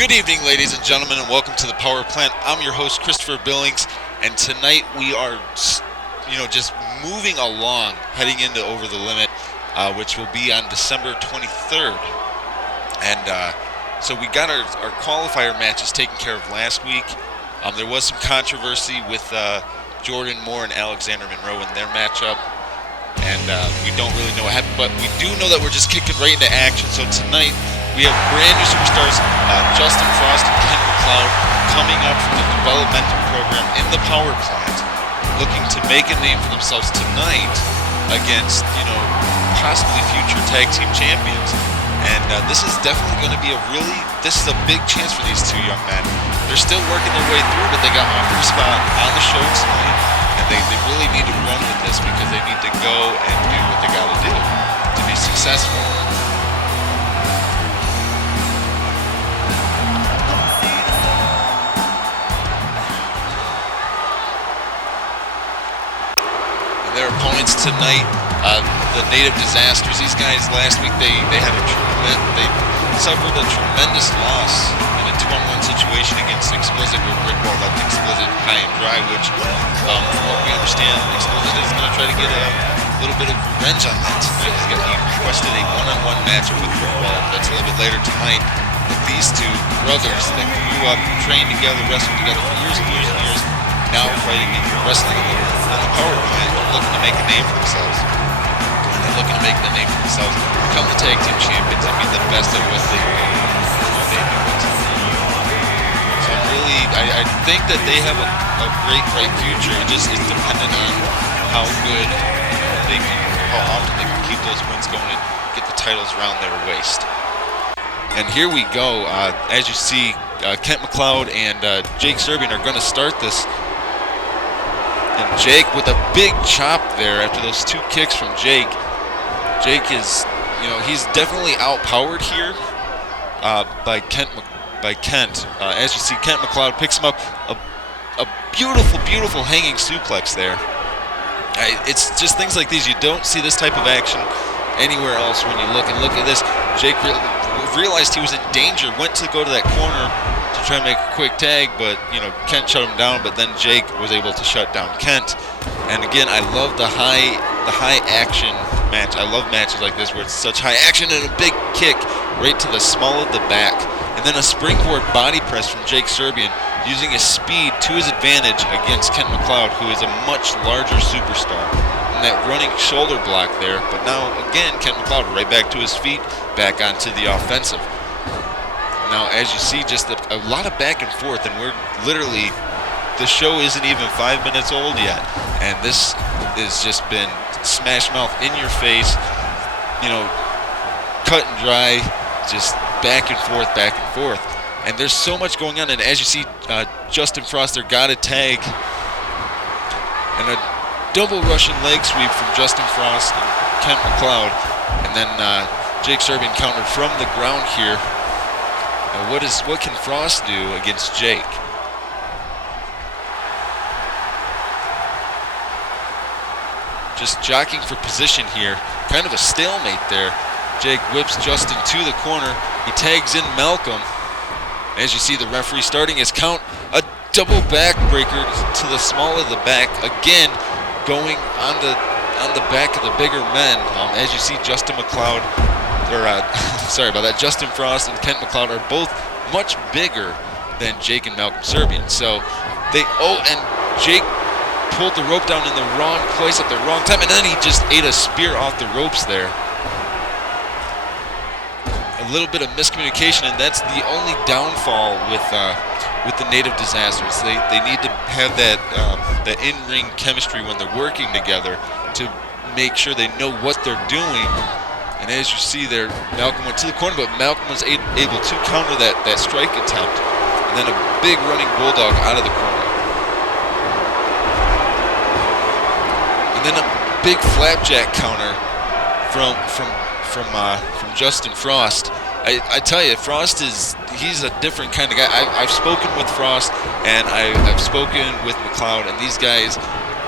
Good evening, ladies and gentlemen, and welcome to the Power Plant. I'm your host, Christopher Billings, and tonight we are, just moving along, heading into Over the Limit, which will be on December 23rd. And so we got our qualifier matches taken care of last week. There was some controversy with Jordan Moore and Alexander Monroe in their matchup, and we don't really know what happened, but we do know that we're just kicking right into action. So tonight, we have brand new superstars, Justin Frost and Kent McLeod, coming up from the developmental program in the Power Plant, looking to make a name for themselves tonight against, possibly future tag team champions. And this is definitely going to be this is a big chance for these two young men. They're still working their way through, but they got offered a spot on the show tonight, and they really need to run with this because they need to go and do what they got to do to be successful. Their opponents tonight, the Native Disasters. These guys last week they suffered a tremendous loss in a 2-on-1 situation against Explicit, where Rick Wall left Explicit high and dry, which from what we understand, Explicit is going to try to get a little bit of revenge on that tonight. He requested a 1-on-1 match with Rick Wall. That's a little bit later tonight. With these two brothers that grew up, trained together, wrestled together for years and years and years, now fighting and wrestling in the Power Plant, looking to make a name for themselves. And they're looking to make the name for themselves, become the tag team champions, and be the best at what they do. So I think that they have a great, bright future. It just is dependent on how good how often they can keep those wins going and get the titles around their waist. And here we go. As you see, Kent McLeod and Jake Serbian are going to start this. And Jake with a big chop there after those two kicks from Jake. Jake is, he's definitely outpowered here by Kent. As you see, Kent McLeod picks him up. A beautiful, beautiful hanging suplex there. It's just things like these. You don't see this type of action anywhere else when you look at this. Jake realized he was in danger, went to go to that corner to try and make a quick tag, but Kent shut him down. But then Jake was able to shut down Kent. And again, I love the high action match. I love matches like this where it's such high action and a big kick right to the small of the back, and then a springboard body press from Jake Serbian, using his speed to his advantage against Kent McLeod, who is a much larger superstar. And that running shoulder block there, but now again Kent McLeod right back to his feet, back onto the offensive. Now, as you see, just a lot of back and forth, and we're literally, the show isn't even 5 minutes old yet, and this has just been smash mouth, in your face, cut and dry, just back and forth. And there's so much going on, and as you see, Justin Frost there got a tag, and a double Russian leg sweep from Justin Frost and Kent McLeod, and then Jake Serbian countered from the ground here. Now what can Frost do against Jake? Just jockeying for position here, kind of a stalemate there. Jake whips Justin to the corner. He tags in Malcolm. As you see, the referee starting his count, a double backbreaker to the small of the back, again going on the back of the bigger men. As you see, Justin McLeod, Justin Frost and Kent McLeod are both much bigger than Jake and Malcolm Serbian. So and Jake pulled the rope down in the wrong place at the wrong time, and then he just ate a spear off the ropes there. A little bit of miscommunication, and that's the only downfall with the Native Disasters. They need to have that in-ring chemistry when they're working together to make sure they know what they're doing. And as you see there, Malcolm went to the corner, but Malcolm was able to counter that strike attempt, and then a big running bulldog out of the corner, and then a big flapjack counter from Justin Frost. I tell you, Frost he's a different kind of guy. I've spoken with Frost, and I've spoken with McLeod, and these guys,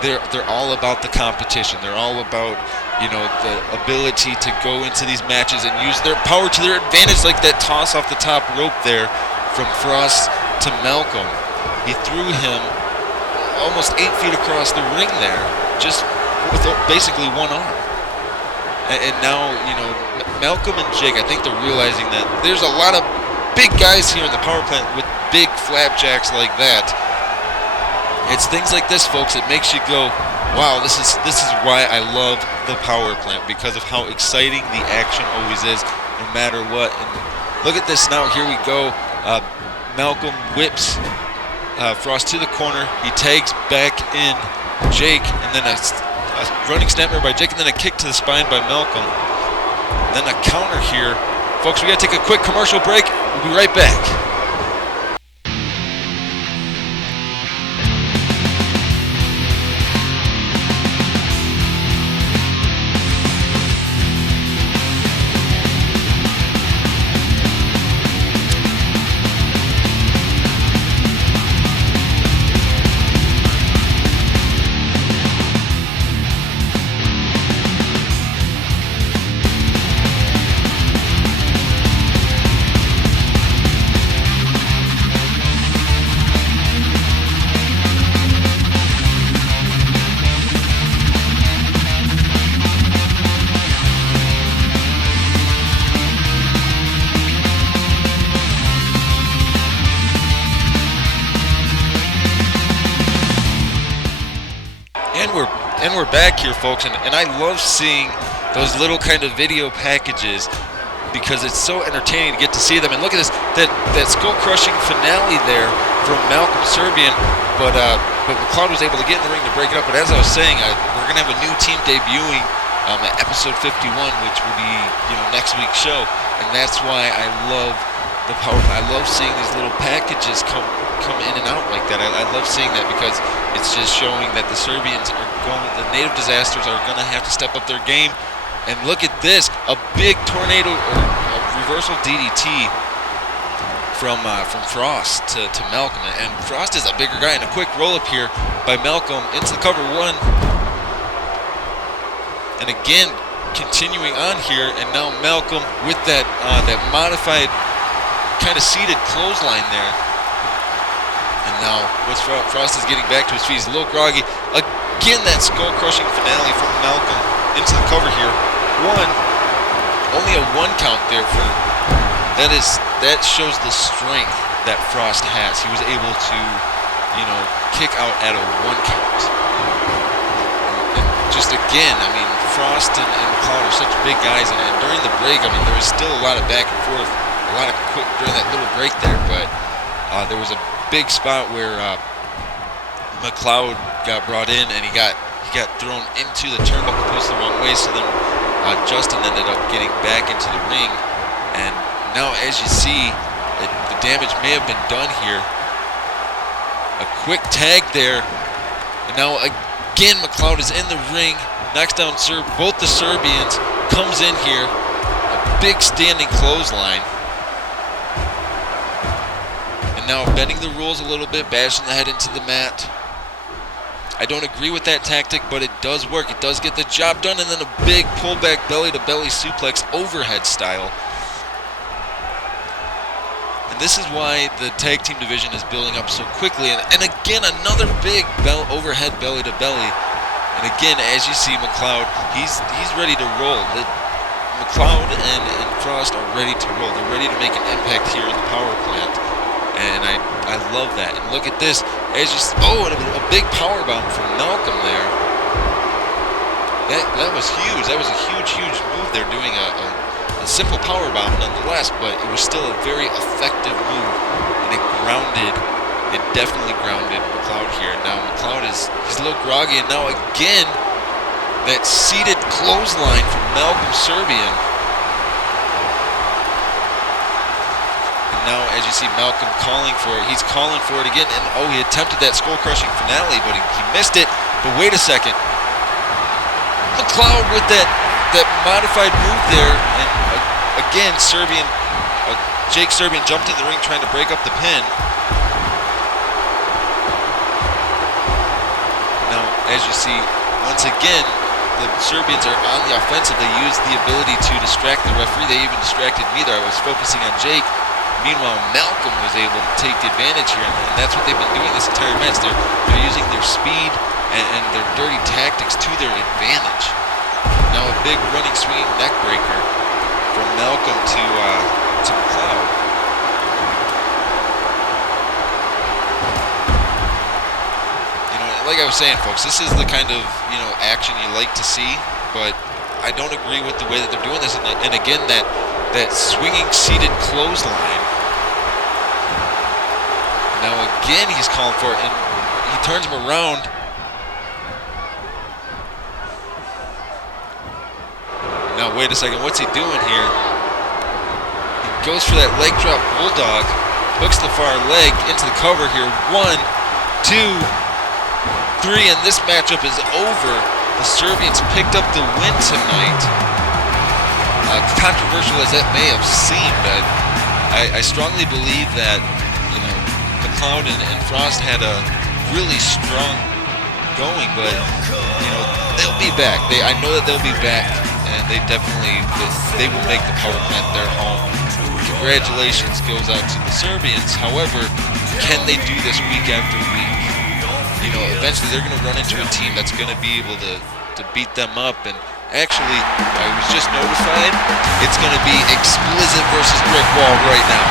they're all about the competition. They're all about, the ability to go into these matches and use their power to their advantage, like that toss off the top rope there from Frost to Malcolm. He threw him almost 8 feet across the ring there, just with basically one arm. And now, you know, Malcolm and Jake, I think they're realizing that there's a lot of big guys here in the power plant with big flapjacks like that. It's things like this, folks, that makes you go, wow, this is why I love the power plant, because of how exciting the action always is, no matter what. And look at this now. Here we go. Malcolm whips Frost to the corner. He tags back in Jake, and then a running snapmare by Jake, and then a kick to the spine by Malcolm. And then a counter here. Folks, we got to take a quick commercial break. We'll be right back. And we're back here, folks, and I love seeing those little kind of video packages because it's so entertaining to get to see them. And look at this, that skull-crushing finale there from Malcolm Serbian, but McLeod was able to get in the ring to break it up. But as I was saying, we're going to have a new team debuting at episode 51, which will be, you know, next week's show, and that's why I love the power. I love seeing these little packages come in and out like that. I love seeing that because it's just showing that the Serbians are the native disasters are going to have to step up their game. And look at this, a big tornado or a reversal DDT from Frost to Malcolm. And Frost is a bigger guy, and a quick roll up here by Malcolm into the cover one. And again, continuing on here, and now Malcolm with that modified kind of seated clothesline there. And now Frost is getting back to his feet. He's a little groggy. Again, that skull-crushing finale from Malcolm into the cover here. Only a 1 count there for that shows the strength that Frost has. He was able to, you know, kick out at a 1 count. And just again, I mean, Frost and McLeod are such big guys, and during the break, I mean, there was still a lot of back and forth, a lot of quick during that little break there, but there was a big spot where McLeod got brought in, and he got thrown into the turnbuckle post the wrong way. So then Justin ended up getting back into the ring, and now as you see, the damage may have been done here. A quick tag there, and now again McLeod is in the ring, knocks down both the Serbians, comes in here, a big standing clothesline. And now bending the rules a little bit, bashing the head into the mat. I don't agree with that tactic, but it does work. It does get the job done, and then a big pullback belly-to-belly suplex overhead style. And this is why the tag team division is building up so quickly. And again, another big overhead belly-to-belly. And again, as you see, McLeod, he's ready to roll. McLeod and Frost are ready to roll. They're ready to make an impact here in the power plant. And I love that. And look at this. As you see, a big power bomb from Malcolm there. That was huge. That was a huge move. They're doing a simple power bomb nonetheless, but it was still a very effective move. And it definitely grounded McLeod here. Now McLeod he's a little groggy, and now again that seated clothesline from Malcolm Serbian. Now, as you see Malcolm calling for it, he's calling for it again, and he attempted that skull-crushing finale, but he missed it. But wait a second, McLeod with that modified move there, and again, Jake Serbian jumped in the ring trying to break up the pin. Now, as you see, once again, the Serbians are on the offensive. They use the ability to distract the referee. They even distracted me there. I was focusing on Jake. Meanwhile, Malcolm was able to take the advantage here, and that's what they've been doing this entire match. They're using their speed and their dirty tactics to their advantage. Now a big running swinging neck breaker from Malcolm to Cloud. You know, like I was saying, folks, this is the kind of, you know, action you like to see, but I don't agree with the way that they're doing this. And again, that swinging seated clothesline. Now again, he's calling for it, and he turns him around. Now wait a second, what's he doing here? He goes for that leg drop bulldog, hooks the far leg into the cover here. 1, 2, 3, and this matchup is over. The Serbians picked up the win tonight. Controversial as that may have seemed, I strongly believe that, you know, McLeod and Frost had a really strong going, but, you know, they'll be back. I know that they'll be back, and they definitely will make the power plant their home. Congratulations goes out to the Serbians. However, can they do this week after week? You know, eventually they're going to run into a team that's going to be able to beat them up. And actually, I was just notified, it's going to be Explicit versus Brick Wall right now.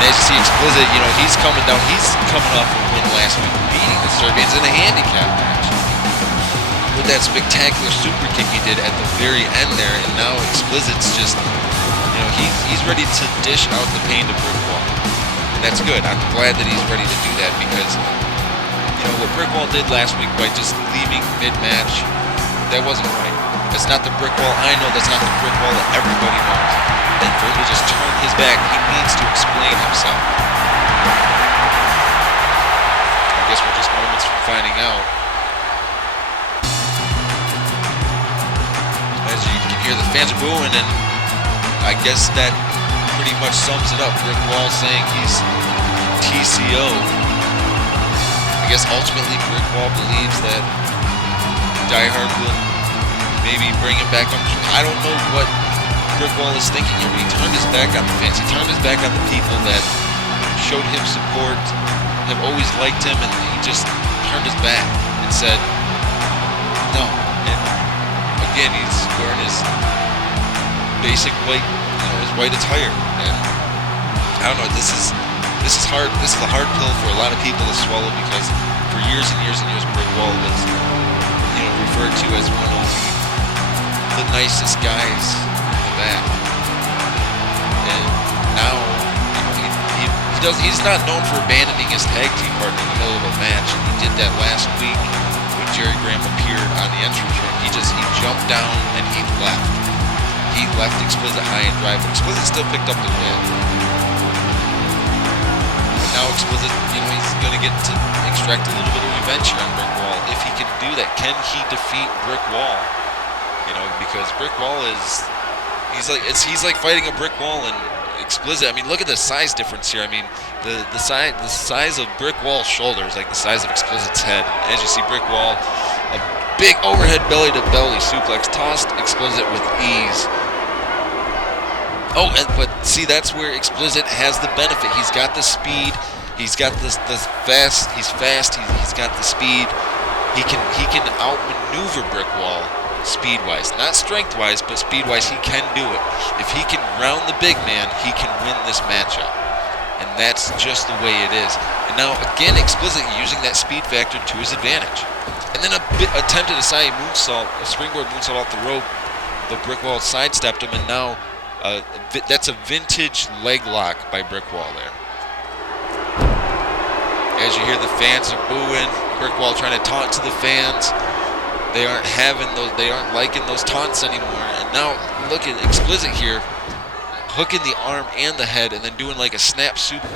And as you see, Explicit, you know, he's coming down. He's coming off a win last week, beating the Serbians in a handicap match with that spectacular super kick he did at the very end there. And now Explicit's just, you know, he's ready to dish out the pain to Brick Wall. And that's good. I'm glad that he's ready to do that, because, you know, what Brick Wall did last week by just leaving mid-match, that wasn't right. That's not the Brick Wall I know. That's not the Brick Wall that everybody knows. And for him to just turn his back, he needs to explain himself. I guess we're just moments from finding out. As you can hear, the fans are booing, and I guess that pretty much sums it up. Brick Wall saying he's TCO. I guess ultimately Brick Wall believes that Die Hard will maybe bring him back on. I don't know what Brick Wall is thinking here, but he turned his back on the fans. He turned his back on the people that showed him support, have always liked him, and he just turned his back and said no. And again, he's wearing his basic white, you know, his white attire. And I don't know, this is hard. This is a hard pill for a lot of people to swallow, because for years and years and years, Brick Wall was, you know, referred to as one of the nicest guys in the back. And now, you know, he's not known for abandoning his tag team partner in the middle of a match. He did that last week when Jerry Graham appeared on the entrance ring. He jumped down and he left. He left Explicit high and dry, but Explicit still picked up the win. Now Explicit, you know, he's going to get to extract a little bit of revenge here on Brick Wall. If he can do that, can he defeat Brick Wall? You know, because Brick Wall is, he's like fighting a brick wall. And Explicit, I mean, look at the size difference here. I mean, the size of Brick Wall's shoulders, like the size of Explicit's head. As you see, Brick Wall, a big overhead belly to belly suplex, tossed Explicit with ease. Oh, but see, that's where Explicit has the benefit. He's got the speed. He's got the fast. He's fast. He's got the speed. He can outmaneuver Brick Wall speed-wise, not strength-wise, but speed-wise. He can do it. If he can round the big man, he can win this matchup, and that's just the way it is. And now again, Explicit using that speed factor to his advantage, and then attempted a side moonsault, a springboard moonsault off the rope, but Brick Wall sidestepped him, and now. That's a vintage leg lock by Brick Wall there. As you hear, the fans are booing. Brick Wall trying to taunt to the fans. They aren't having those. They aren't liking those taunts anymore. And now look at Explicit here, hooking the arm and the head, and then doing like a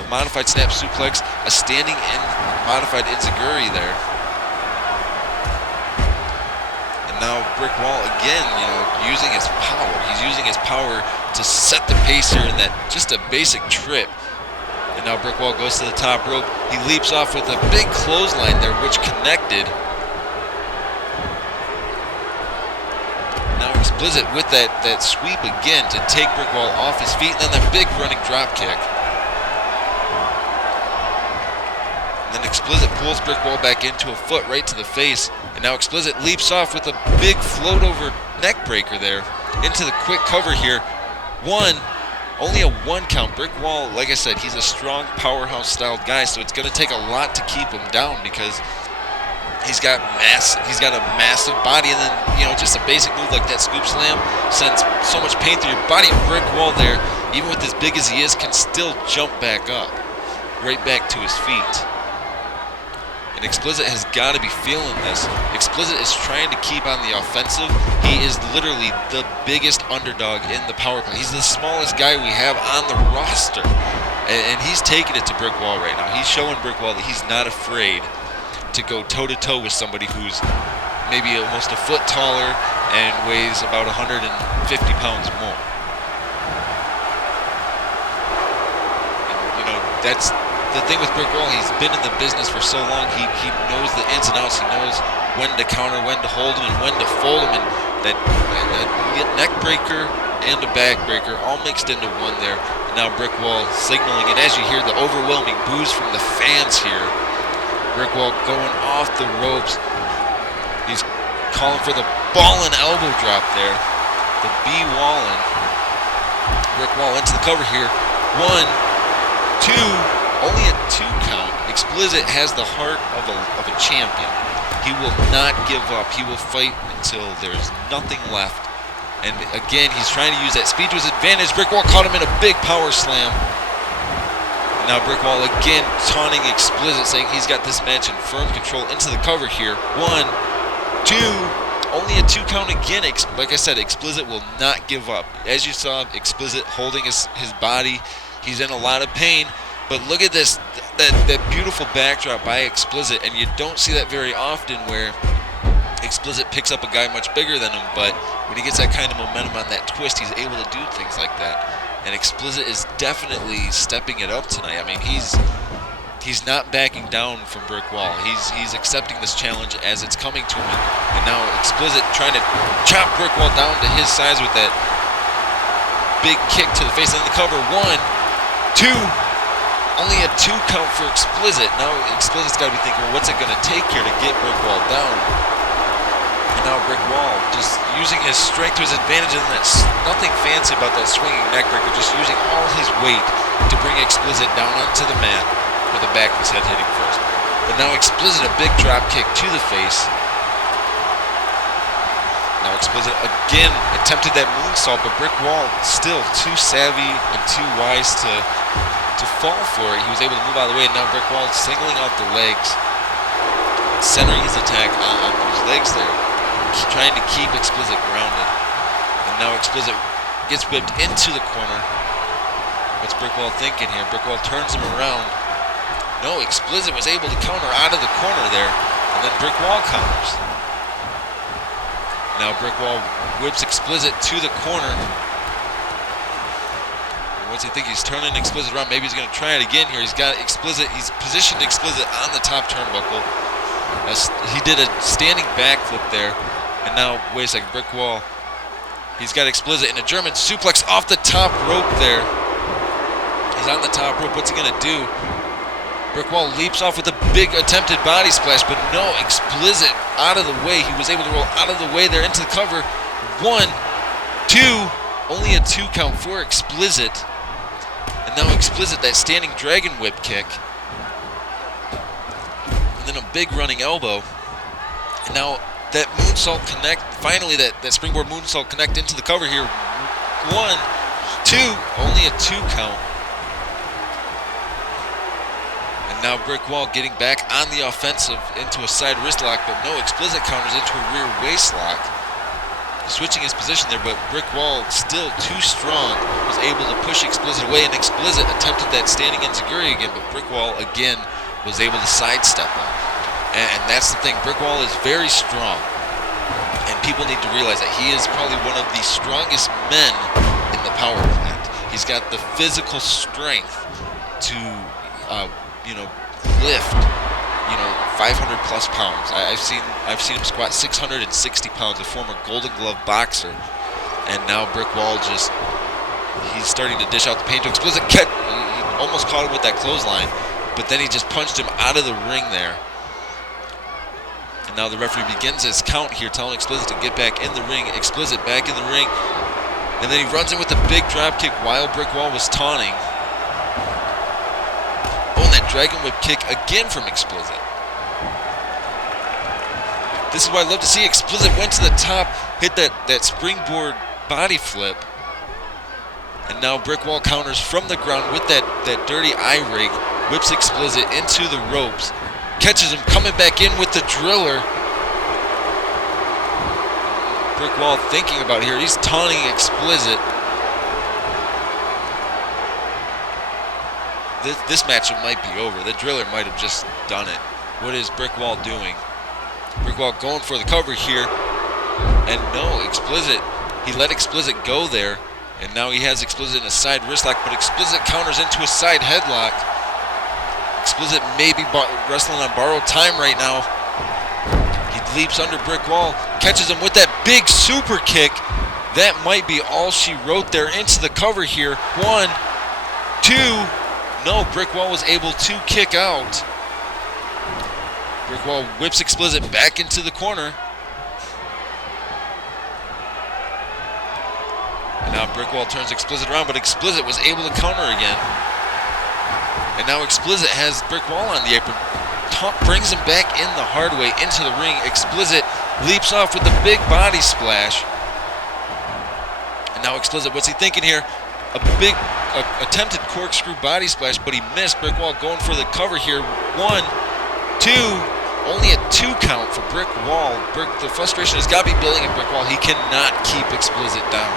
modified snap suplex, a standing in modified enziguri there. Now Brick Wall again, you know, using his power. He's using his power to set the pace here in that just a basic trip. And now Brick Wall goes to the top rope. He leaps off with a big clothesline there, which connected. Now Xplicit with that sweep again to take Brickwall off his feet, and then that big running drop kick. And then Xplicit pulls Brickwall back into a foot right to the face, and now Xplicit leaps off with a big float over neck breaker there into the quick cover here. Only a 1 count. Brickwall, like I said, he's a strong powerhouse styled guy, so it's going to take a lot to keep him down because he's got a massive body, and then, you know, just a basic move like that scoop slam sends so much pain through your body. Brickwall there, even with as big as he is, can still jump back up, right back to his feet. And Xplicit has got to be feeling this. Xplicit is trying to keep on the offensive. He is literally the biggest underdog in the power play. He's the smallest guy we have on the roster, and he's taking it to Brickwall right now. He's showing Brickwall that he's not afraid to go toe-to-toe with somebody who's maybe almost a foot taller and weighs about 150 pounds more. And, you know, that's the thing with Brickwall. He's been in the business for so long. He knows the ins and outs. He knows when to counter, when to hold him, and when to fold him. And that neck breaker and a back breaker all mixed into one there. And now Brickwall signaling, and as you hear the overwhelming boos from the fans here, Brickwall going off the ropes. He's calling for the ballin' elbow drop there. The B-wallin'. Brickwall into the cover here. 1, 2, only a 2 count. Xplicit has the heart of a champion. He will not give up. He will fight until there's nothing left. And again, he's trying to use that speed to his advantage. Brickwall caught him in a big power slam. Now Brickwall again taunting Xplicit, saying he's got this match in firm control. Into the cover here. 1, 2, only a 2 count again. Like I said, Xplicit will not give up. As you saw, Xplicit holding his body. He's in a lot of pain. But look at this, that beautiful backdrop by Xplicit, and you don't see that very often where Xplicit picks up a guy much bigger than him, but when he gets that kind of momentum on that twist, he's able to do things like that. And Xplicit is definitely stepping it up tonight. I mean, he's not backing down from Brickwall. He's accepting this challenge as it's coming to him. And now Xplicit trying to chop Brickwall down to his size with that big kick to the face. And the cover, 1, 2, only a 2 count for Xplicit. Now Xplicit's got to be thinking, well, what's it going to take here to get Brickwall down? And now Brickwall just using his strength to his advantage, and that's nothing fancy about that swinging neckbreaker, just using all his weight to bring Xplicit down onto the mat with the back of his head hitting first. But now Xplicit, a big drop kick to the face. Now Xplicit again attempted that moonsault, but Brickwall still too savvy and too wise to fall for it. He was able to move out of the way, and now Brickwall singling out the legs, centering his attack on those legs there, trying to keep Xplicit grounded. And now Xplicit gets whipped into the corner. What's Brickwall thinking here? Brickwall turns him around. No, Xplicit was able to counter out of the corner there, and then Brickwall counters. Now Brickwall whips Xplicit to the corner. What's he think? He's turning Xplicit around. Maybe he's going to try it again here. He's got Xplicit. He's positioned Xplicit on the top turnbuckle. He did a standing backflip there. And now, wait a second, Brickwall. He's got Xplicit in a German suplex off the top rope there. He's on the top rope. What's he going to do? Brickwall leaps off with a big attempted body splash, but no, Xplicit out of the way. He was able to roll out of the way there into the cover. 1, 2, only a 2 count for Xplicit. And now Xplicit, that standing dragon whip kick. And then a big running elbow. And now that moonsault connect, finally that springboard moonsault connect into the cover here. 1, 2, only a 2 count. And now Brickwall getting back on the offensive into a side wrist lock, but no, Xplicit counters into a rear waist lock. Switching his position there, but Brickwall, still too strong, was able to push Xplicit away, and Xplicit attempted that standing enziguri again, but Brickwall again was able to sidestep him. And that's the thing, Brickwall is very strong, and people need to realize that he is probably one of the strongest men in the power plant. He's got the physical strength to, lift, 500 plus pounds. I've seen him squat 660 pounds, a former Golden Glove boxer. And now Brick Wall he's starting to dish out the paint to Xplicit. He almost caught him with that clothesline, but then he just punched him out of the ring there. And now the referee begins his count here, telling Xplicit to get back in the ring. Xplicit back in the ring. And then he runs in with a big drop kick while Brick Wall was taunting. Oh, and that Dragon Whip kick again from Xplicit. This is what I love to see. Xplicit went to the top, hit that springboard body flip. And now Brick Wall counters from the ground with that dirty eye rake. Whips Xplicit into the ropes. Catches him coming back in with the driller. Brick Wall thinking about it here. He's taunting Xplicit. This matchup might be over. The driller might have just done it. What is Brick Wall doing? Brick Wall going for the cover here. And no, Xplicit. He let Xplicit go there. And now he has Xplicit in a side wrist lock. But Xplicit counters into a side headlock. Xplicit may be wrestling on borrowed time right now. He leaps under Brick Wall, catches him with that big super kick. That might be all she wrote there into the cover here. 1, 2. No, Brick Wall was able to kick out. Brick Wall whips Xplicit back into the corner. And now Brick Wall turns Xplicit around, but Xplicit was able to counter again. And now Xplicit has Brick Wall on the apron. Brings him back in the hard way into the ring. Xplicit leaps off with the big body splash. And now Xplicit, what's he thinking here? A big attempted corkscrew body splash, but he missed. Brick Wall going for the cover here. 1, 2. Only a 2 count for Brick Wall. The frustration has got to be building at Brick Wall. He cannot keep Xplicit down.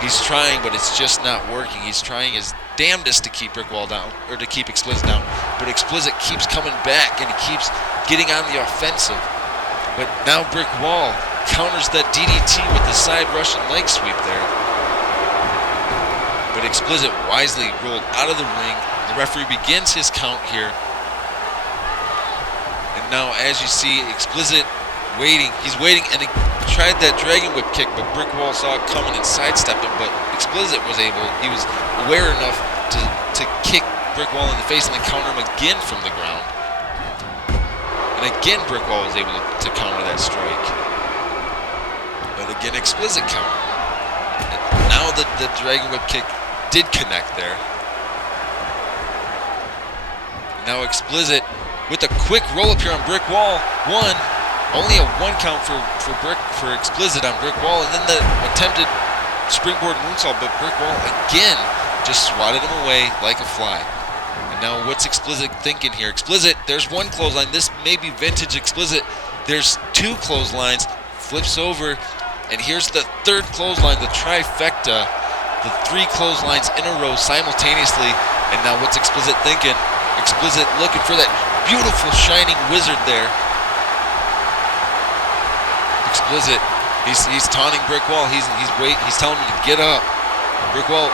He's trying, but it's just not working. He's trying his damnedest to keep Brick Wall down, or to keep Xplicit down. But Xplicit keeps coming back, and he keeps getting on the offensive. But now Brick Wall counters that DDT with the side Russian leg sweep there. But Xplicit wisely rolled out of the ring. The referee begins his count here. And now, as you see, Xplicit waiting. He's waiting, and he tried that Dragon Whip kick, but Brick Wall saw it coming and sidestepped him. But Xplicit was aware enough to kick Brick Wall in the face and then counter him again from the ground. And again, Brick Wall was able to counter that strike. But again, Xplicit counter. And now the Dragon Whip kick did connect there. Now Xplicit with a quick roll up here on Brick Wall. Only a 1 count for Xplicit on Brick Wall, and then the attempted springboard moonsault, but Brick Wall again just swatted him away like a fly. And now what's Xplicit thinking here? Xplicit, there's 1 clothesline. This may be vintage Xplicit. There's 2 clotheslines. Flips over, and here's the 3rd clothesline, the trifecta. The 3 clotheslines in a row simultaneously. And now what's Xplicit thinking? Xplicit looking for that beautiful shining wizard there. Xplicit, he's taunting Brick Wall. He's telling him to get up. Brick Wall,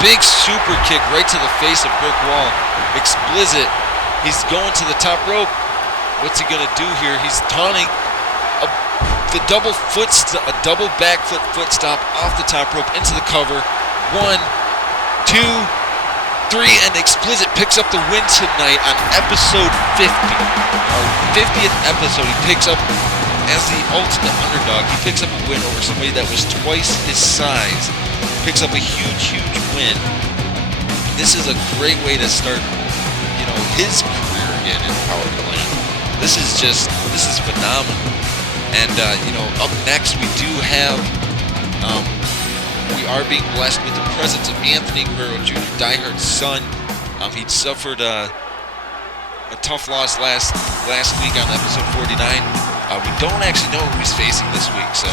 big super kick right to the face of Brick Wall. Xplicit, he's going to the top rope. What's he gonna do here? He's taunting a double backflip foot stop off the top rope into the cover. 1, 2, 3, and Xplicit picks up the win tonight on episode 50. Our 50th episode. He picks up, as the ultimate underdog, he picks up a win over somebody that was twice his size. Picks up a huge win. This is a great way to start, his career again in Power Land. This is phenomenal. And up next we do have, we are being blessed with the presence of Anthony Guerrero Jr., diehard son. He'd suffered a tough loss last week on episode 49. We don't actually know who he's facing this week, so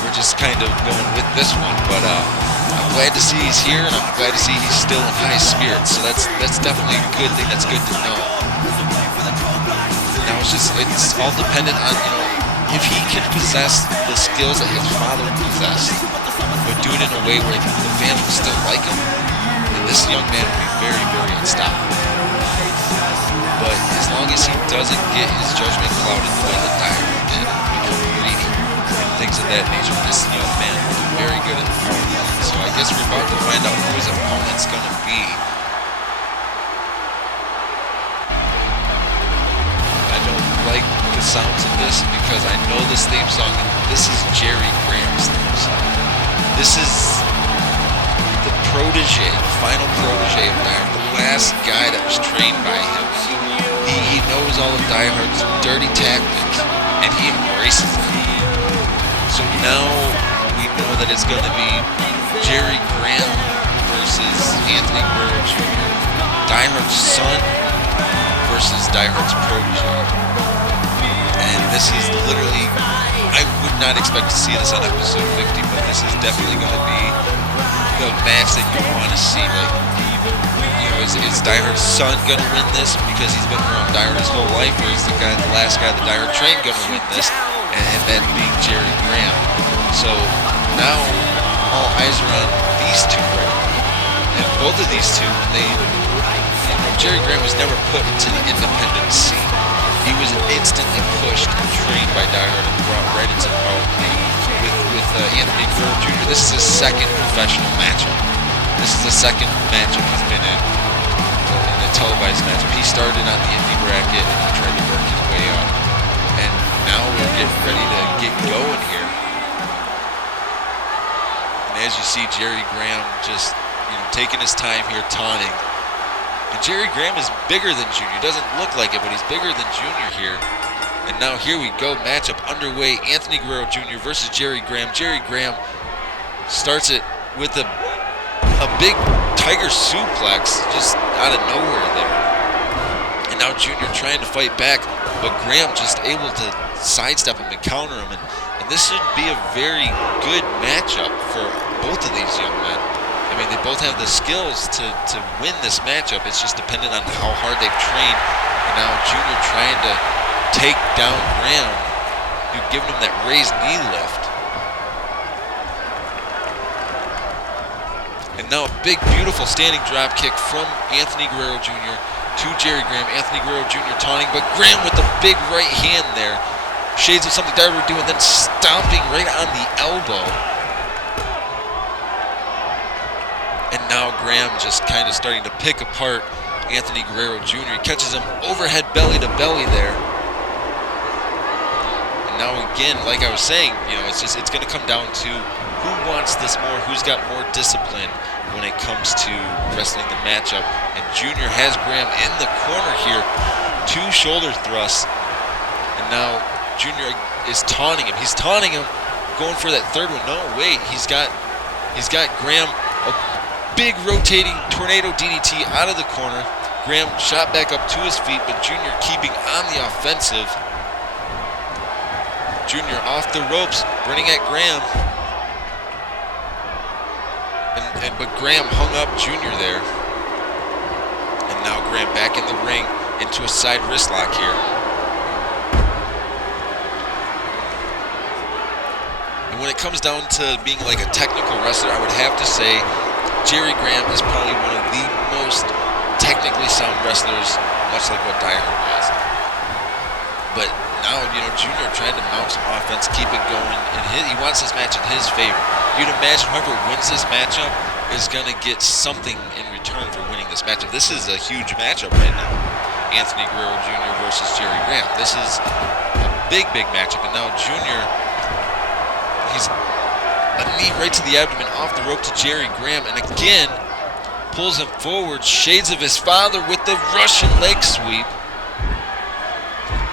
we're just kind of going with this one. But I'm glad to see he's here, and I'm glad to see he's still in high spirits. So that's definitely a good thing. That's good to know. Now it's all dependent on if he can possess the skills that his father possessed, but do it in a way where the fans will still like him. And this young man will be very, very unstoppable. But as long as he doesn't get his judgment clouded by the diary and become greedy and thinks things of that nature. This young man will do very good in the power line. So I guess we're about to find out who his opponent's going to be. I don't like the sounds of this because I know this theme song, and this is Jerry Graham's theme song. This is the protege, the final protege of Die Hard, the last guy that was trained by him. He knows all of Die Hard's dirty tactics, and he embraces it. So now we know that it's going to be Jerry Graham versus Anthony Guerrero Jr., Die Hard's son versus Die Hard's protege. And this is literally, I would not expect to see this on episode 50, but this is definitely going to be the match that you want to see. Like, you know, is Die Hard's son going to win this because he's been around Die Hard his whole life, or is the last guy that Die Hard trained going to win this, and that being Jerry Graham? So now all eyes are on these two right now. And both of these two, Jerry Graham was never put into the independent scene. He was instantly pushed and trained by Die Hard and brought right into the power play. With Anthony Guerrero Jr., this is his second professional matchup. This is the second matchup he's been in a televised matchup. He started on the indie bracket and he tried to work his way up. And now we're getting ready to get going here. And as you see, Jerry Graham just, taking his time here, taunting. And Jerry Graham is bigger than Junior. Doesn't look like it, but he's bigger than Junior here. And now here we go, matchup underway. Anthony Guerrero Jr. versus Jerry Graham. Jerry Graham starts it with a big tiger suplex just out of nowhere there. And now Junior trying to fight back, but Graham just able to sidestep him and counter him. And this should be a very good matchup for both of these young men. I mean, they both have the skills to win this matchup. It's just dependent on how hard they've trained. And now Junior trying to take down Graham, who've given him that raised knee lift. And now a big, beautiful standing drop kick from Anthony Guerrero Jr. to Jerry Graham. Anthony Guerrero Jr. taunting, but Graham with the big right hand there. Shades of something Die Hard would do, and then stomping right on the elbow. And now Graham just kind of starting to pick apart Anthony Guerrero Jr. He catches him overhead belly to belly there. And now again, like I was saying, it's going to come down to who wants this more, who's got more discipline when it comes to wrestling the matchup. And Junior has Graham in the corner here, 2 shoulder thrusts. And now Junior is taunting him. He's taunting him, going for that third one. No, wait, he's got Graham, a big rotating tornado DDT out of the corner. Graham shot back up to his feet, but Junior keeping on the offensive. Junior off the ropes, running at Graham. But Graham hung up Junior there. And now Graham back in the ring into a side wrist lock here. And when it comes down to being like a technical wrestler, I would have to say Jerry Graham is probably one of the most technically sound wrestlers, much like what Die Hard was. But now, Junior trying to mount some offense, keep it going, and he wants this match in his favor. You'd imagine whoever wins this matchup is going to get something in return for winning this matchup. This is a huge matchup right now. Anthony Guerrero Jr. versus Jerry Graham. This is a big, big matchup. And now Junior, he's a knee right to the abdomen off the rope to Jerry Graham. And again, pulls him forward. Shades of his father with the Russian leg sweep.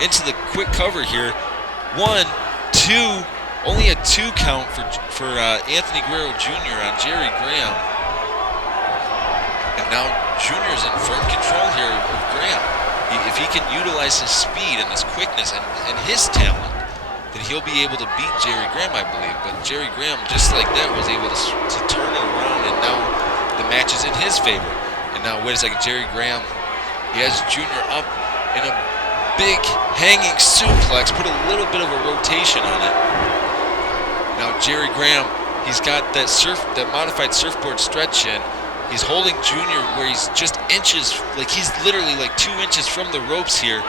Into the quick cover here. 1, 2, only a 2 count for Anthony Guerrero Jr. on Jerry Graham. And now Junior's in firm control here of Graham. If he can utilize his speed and his quickness and his talent, then he'll be able to beat Jerry Graham, I believe. But Jerry Graham, just like that, was able to turn it around, and now the match is in his favor. And now, wait a second, Jerry Graham, he has Junior up in a big hanging suplex, put a little bit of a rotation on it. Now Jerry Graham, he's got that modified surfboard stretch in. He's holding Junior where he's just inches, like he's literally like 2 inches from the ropes here.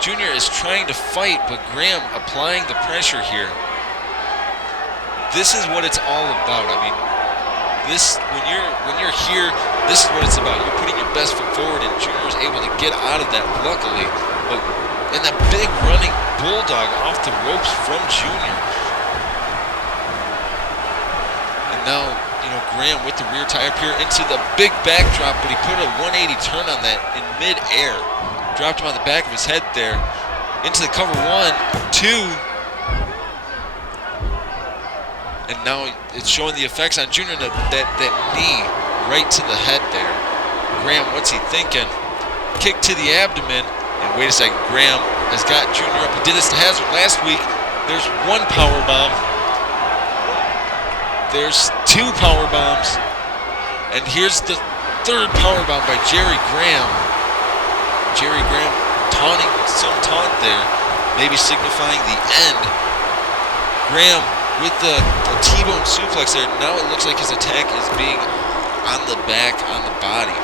Junior is trying to fight, but Graham applying the pressure here. this is what it's all about. I mean, this when you're here, this is what it's about. You're putting your best foot forward, and Junior was able to get out of that, luckily. But and that big running bulldog off the ropes from Junior. And now, you know, Graham with the rear tie up here into the big backdrop, but he put a 180 turn on that in mid-air. Dropped him on the back of his head there. Into the cover 1, 2. And now it's showing the effects on Junior, that knee right to the head there. Graham, what's he thinking? Kick to the abdomen. And wait a second, Graham has got Junior up. He did this to Hazard last week. There's 1 power bomb. There's 2 power bombs. And here's the 3rd power bomb by Jerry Graham. Jerry Graham taunting some taunt there, maybe signifying the end. Graham with the T-bone suplex there. Now it looks like his attack is being on the back, on the body.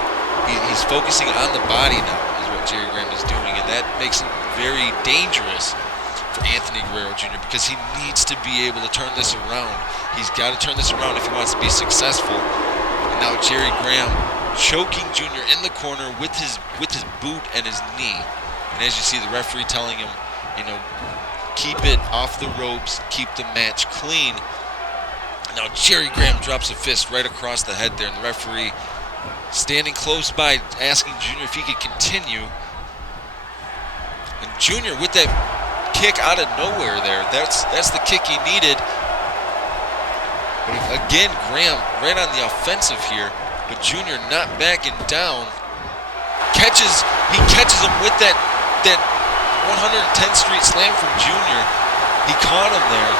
He's focusing on the body now, is what Jerry Graham is doing, and that makes him very dangerous for Anthony Guerrero Jr. because he needs to be able to turn this around. He's got to turn this around if he wants to be successful. And now Jerry Graham choking Junior in the corner with his boot and his knee. And as you see, the referee telling him, you know, keep it off the ropes, keep the match clean. Now Jerry Graham drops a fist right across the head there, and the referee standing close by asking Junior if he could continue. And Junior with that kick out of nowhere there, that's the kick he needed. But again, Graham right on the offensive here, but Junior not backing down. He catches him with that 110th Street slam from Junior. He caught him there.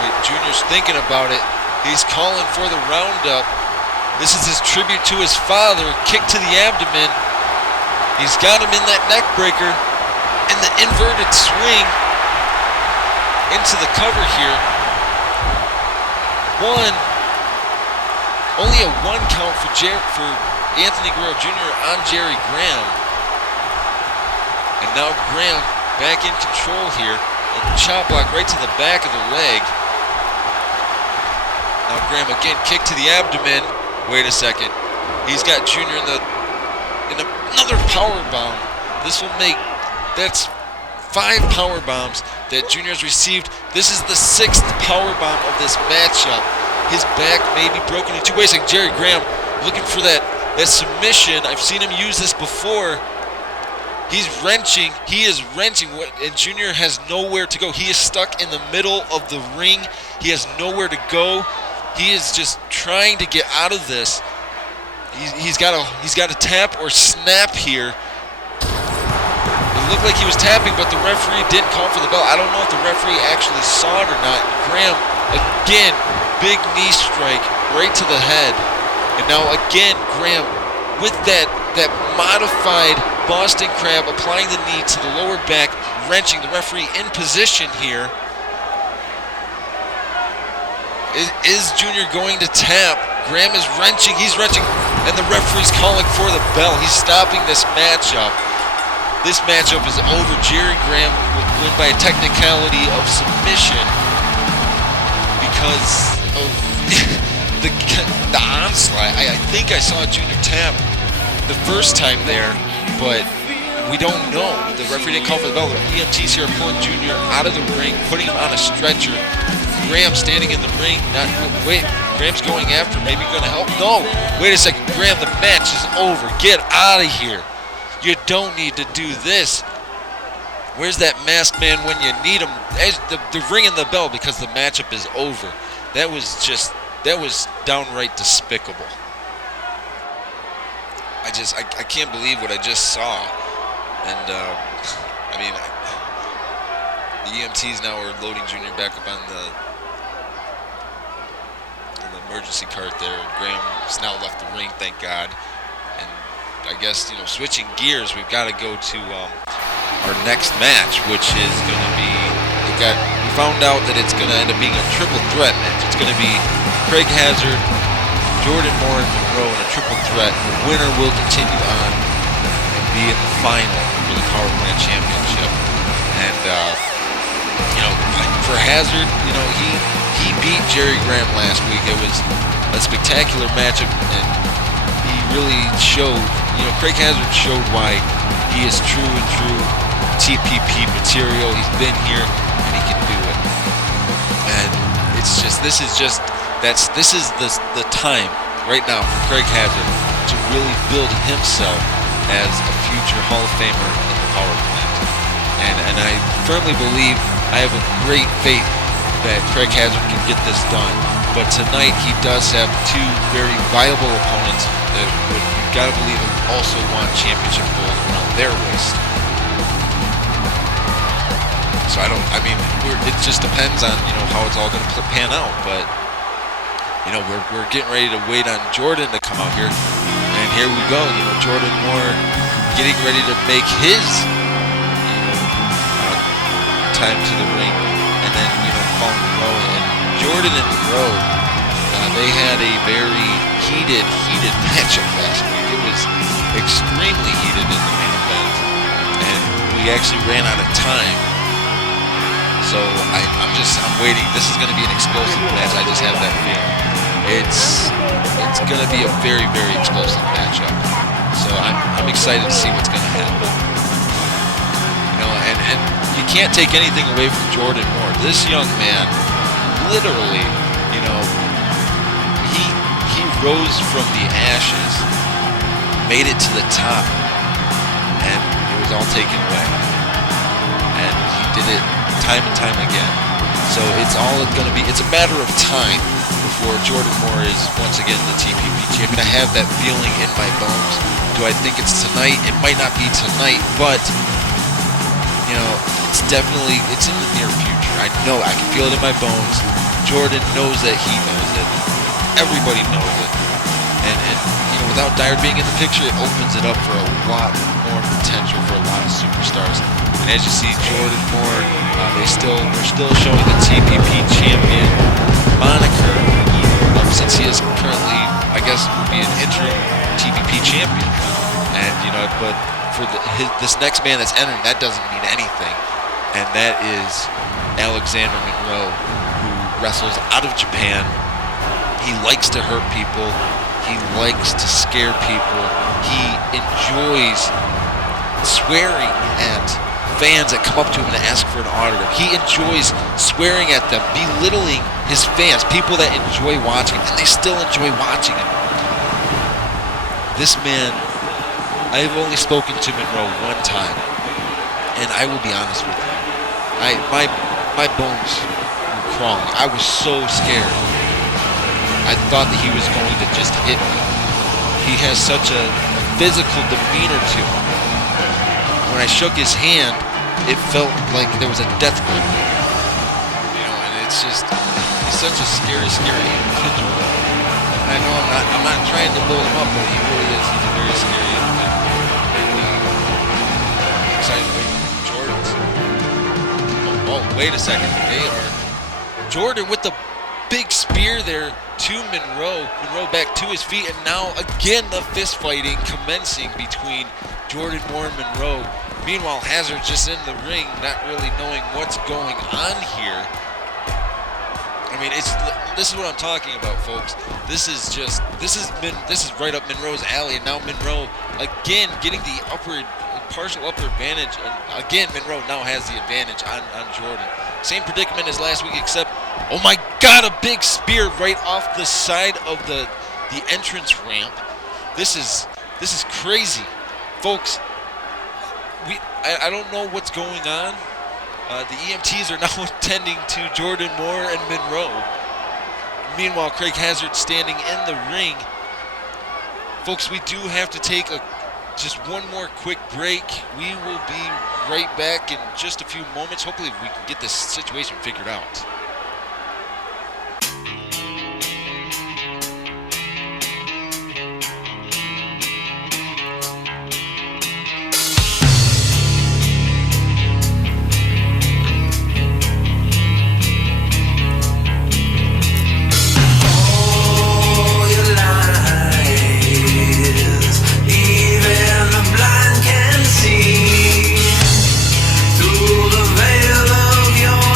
Wait, Junior's thinking about it. He's calling for the roundup. This is his tribute to his father. Kick to the abdomen. He's got him in that neck breaker. And the inverted swing into the cover here. Only a 1 count for Anthony Guerrero Jr. on Jerry Graham. And now Graham back in control here. A chop block right to the back of the leg. Now Graham again, kick to the abdomen. Wait a second. He's got Junior in another power bomb. That's 5 power bombs that Junior has received. This is the 6th power bomb of this matchup. His back may be broken in 2 ways. Like Jerry Graham looking for that submission. I've seen him use this before. He's wrenching. He is wrenching, and Junior has nowhere to go. He is stuck in the middle of the ring. He has nowhere to go. He is just trying to get out of this. He's got to tap or snap here. It looked like he was tapping, but the referee didn't call for the bell. I don't know if the referee actually saw it or not. Graham, again, big knee strike right to the head. And now again, Graham with that modified Boston Crab, applying the knee to the lower back, wrenching the referee in position here. Is Junior going to tap? Graham is wrenching, he's wrenching, and the referee's calling for the bell. He's stopping this matchup. This matchup is over. Jerry Graham will win by a technicality of submission because of the onslaught. I think I saw Junior tap the first time there, but we don't know. The referee didn't call for the bell. The EMTs here are pulling Junior out of the ring, putting him on a stretcher. Graham standing in the ring. Wait, Graham's going after. Maybe going to help. No, wait a second. Graham, the match is over. Get out of here. You don't need to do this. Where's that masked man when you need him? They're ringing the bell because the matchup is over. That was downright despicable. I can't believe what I just saw. And, I mean, the EMTs now are loading Junior back up on the emergency cart there. Graham's now left the ring, thank God. And I guess, you know, switching gears, we've got to go to our next match, which is going to be, we found out that it's going to end up being a triple threat match. It's going to be Craig Hazard, Jordan Moore, and Monroe in a triple threat. The winner will continue on and be in the final for the Power Plant Championship. And For Hazard, he beat Jerry Graham last week. It was a spectacular matchup, and he really showed, Craig Hazard showed why he is true and true TPP material. He's been here and he can do it. And this is the time right now for Craig Hazard to really build himself as a future Hall of Famer in the power plant. And I firmly believe, I have a great faith that Craig Hazard can get this done. But tonight he does have two very viable opponents that you've got to believe also want championship gold around their waist. So it just depends on, how it's all going to pan out. But, we're getting ready to wait on Jordan to come out here. And here we go, Jordan Moore getting ready to make his time to the ring, and then Paul Monroe and Jordan and Monroe, they had a very heated matchup last week. It was extremely heated in the main event, and we actually ran out of time. So I'm waiting. This is going to be an explosive match. I just have that feeling. It's going to be a very, very explosive matchup. So I'm excited to see what's going to happen. And you can't take anything away from Jordan Moore. This young man, literally, he rose from the ashes, made it to the top, and it was all taken away. And he did it time and time again. So it's a matter of time before Jordan Moore is once again the TPP champion. I have that feeling in my bones. Do I think it's tonight? It might not be tonight, but it's in the near future. I know, I can feel it in my bones. Jordan knows that he knows it. Everybody knows it. And without Dyer being in the picture, it opens it up for a lot more potential for a lot of superstars. And as you see, Jordan Moore, we're still showing the TPP champion moniker, since he is currently, I guess, would be an interim TPP champion. And but for this next man that's entering, that doesn't mean anything. And that is Alexander Monroe, who wrestles out of Japan. He likes to hurt people. He likes to scare people. He enjoys swearing at fans that come up to him and ask for an autograph. He enjoys swearing at them, belittling his fans, people that enjoy watching him, and they still enjoy watching him. This man, I have only spoken to Monroe one time, and I will be honest with you. My bones were crawling. I was so scared. I thought that he was going to just hit me. He has such a physical demeanor to him. When I shook his hand, it felt like there was a death grip. And it's just, he's such a scary individual. I know I'm not trying to build him up, but he really is. He's a very scary individual. And I'm excited to wait for Jordan's. Oh, wait a second. Jordan with the big spear there to Monroe. Monroe back to his feet, and now again the fist fighting commencing between Jordan Moore and Monroe. Meanwhile, Hazard just in the ring, not really knowing what's going on here. This is what I'm talking about, folks. This is right up Monroe's alley, and now Monroe again getting the partial upper advantage, and again Monroe now has the advantage on Jordan. Same predicament as last week, except, oh my God, a big spear right off the side of the entrance ramp. This is crazy, folks. I don't know what's going on. The EMTs are now attending to Jordan Moore and Monroe. Meanwhile, Craig Hazard standing in the ring. Folks, we do have to take just one more quick break. We will be right back in just a few moments. Hopefully we can get this situation figured out. Through the veil of your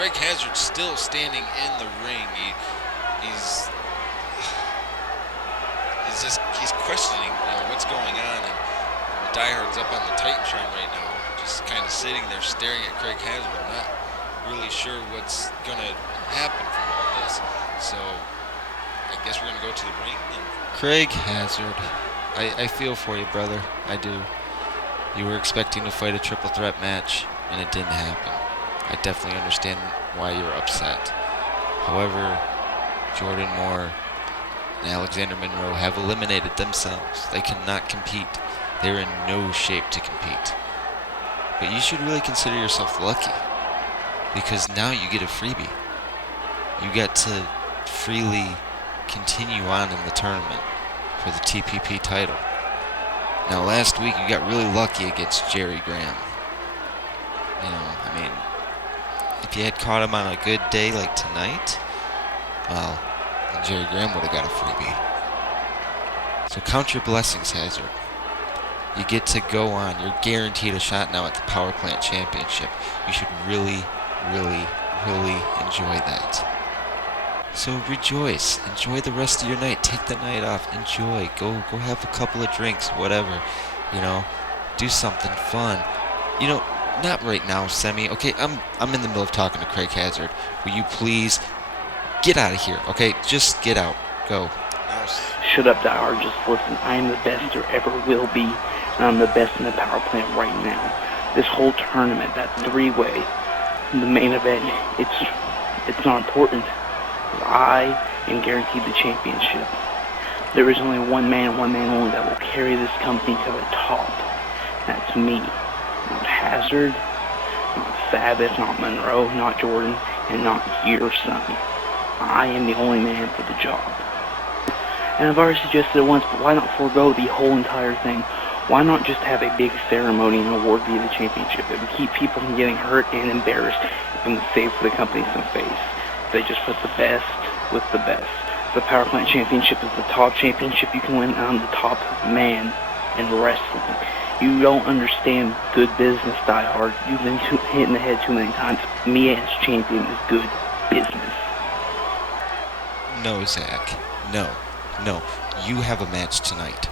Craig Hazard still standing in the ring. He's questioning, what's going on, and Diehard's up on the Titantron right now, just kind of sitting there staring at Craig Hazard, not really sure what's gonna happen from all this. So I guess we're gonna go to the ring. Craig Hazard, I feel for you, brother. I do. You were expecting to fight a triple threat match, and it didn't happen. I definitely understand why you're upset. However, Jordan Moore and Alexander Monroe have eliminated themselves. They cannot compete. They're in no shape to compete. But you should really consider yourself lucky, because now you get a freebie. You get to freely continue on in the tournament for the TPP title. Now, last week you got really lucky against Jerry Graham. If you had caught him on a good day like tonight, well, then Jerry Graham would have got a freebie. So count your blessings, Hazard. You get to go on. You're guaranteed a shot now at the Power Plant Championship. You should really, really, really enjoy that. So rejoice. Enjoy the rest of your night. Take the night off. Enjoy. Go have a couple of drinks, whatever. Do something fun. Not right now, Semi. Okay, I'm in the middle of talking to Craig Hazard. Will you please get out of here? Okay, just get out. Go. Shut up, Diehard. Just listen. I am the best there ever will be, and I'm the best in the power plant right now. This whole tournament, that three-way, the main event, it's not important. I am guaranteed the championship. There is only one man only, that will carry this company to the top. That's me. Not Hazard, not Sabbath, not Monroe, not Jordan, and not your son. I am the only man for the job. And I've already suggested it once, but why not forego the whole entire thing? Why not just have a big ceremony and award via the championship? It would keep people from getting hurt and embarrassed, and would save for the company some face. They just put the best with the best. The Power Plant Championship is the top championship you can win. I'm the top man in wrestling. You don't understand good business, Diehard. You've been hit in the head too many times. Me as champion is good business. No, Zach. No. You have a match tonight.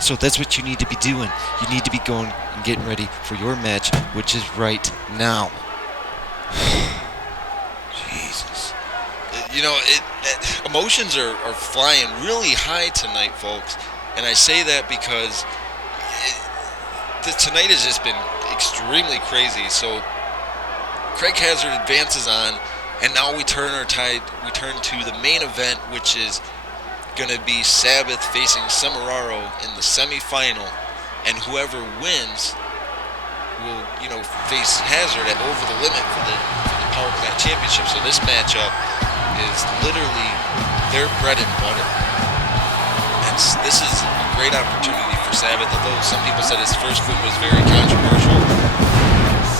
So that's what you need to be doing. You need to be going and getting ready for your match, which is right now. Jesus. Emotions are flying really high tonight, folks. And I say that because tonight has just been extremely crazy. So Craig Hazard advances on, and now we turn our tide. We turn to the main event, which is going to be Sabbath facing Semeraro in the semifinal, and whoever wins will, face Hazard at over the limit for the Power Plant Championship. So this matchup is literally their bread and butter. This is a great opportunity for Sabbath, although some people said his first win was very controversial.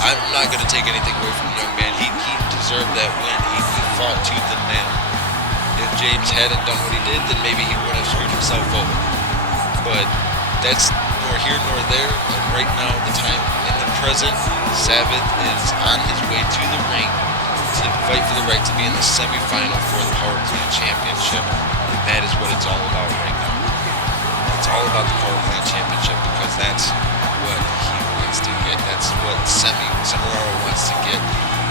I'm not going to take anything away from the young man. He deserved that win. He fought tooth and nail. If James hadn't done what he did, then maybe he would have screwed himself over. But that's nor here nor there. And right now, the time in the present, Sabbath is on his way to the ring to fight for the right to be in the semifinal for the Power Plant Championship. And that is what it's all about right now. It's all about the Power Plant Championship, because that's what he wants to get. That's what Semeraro wants to get.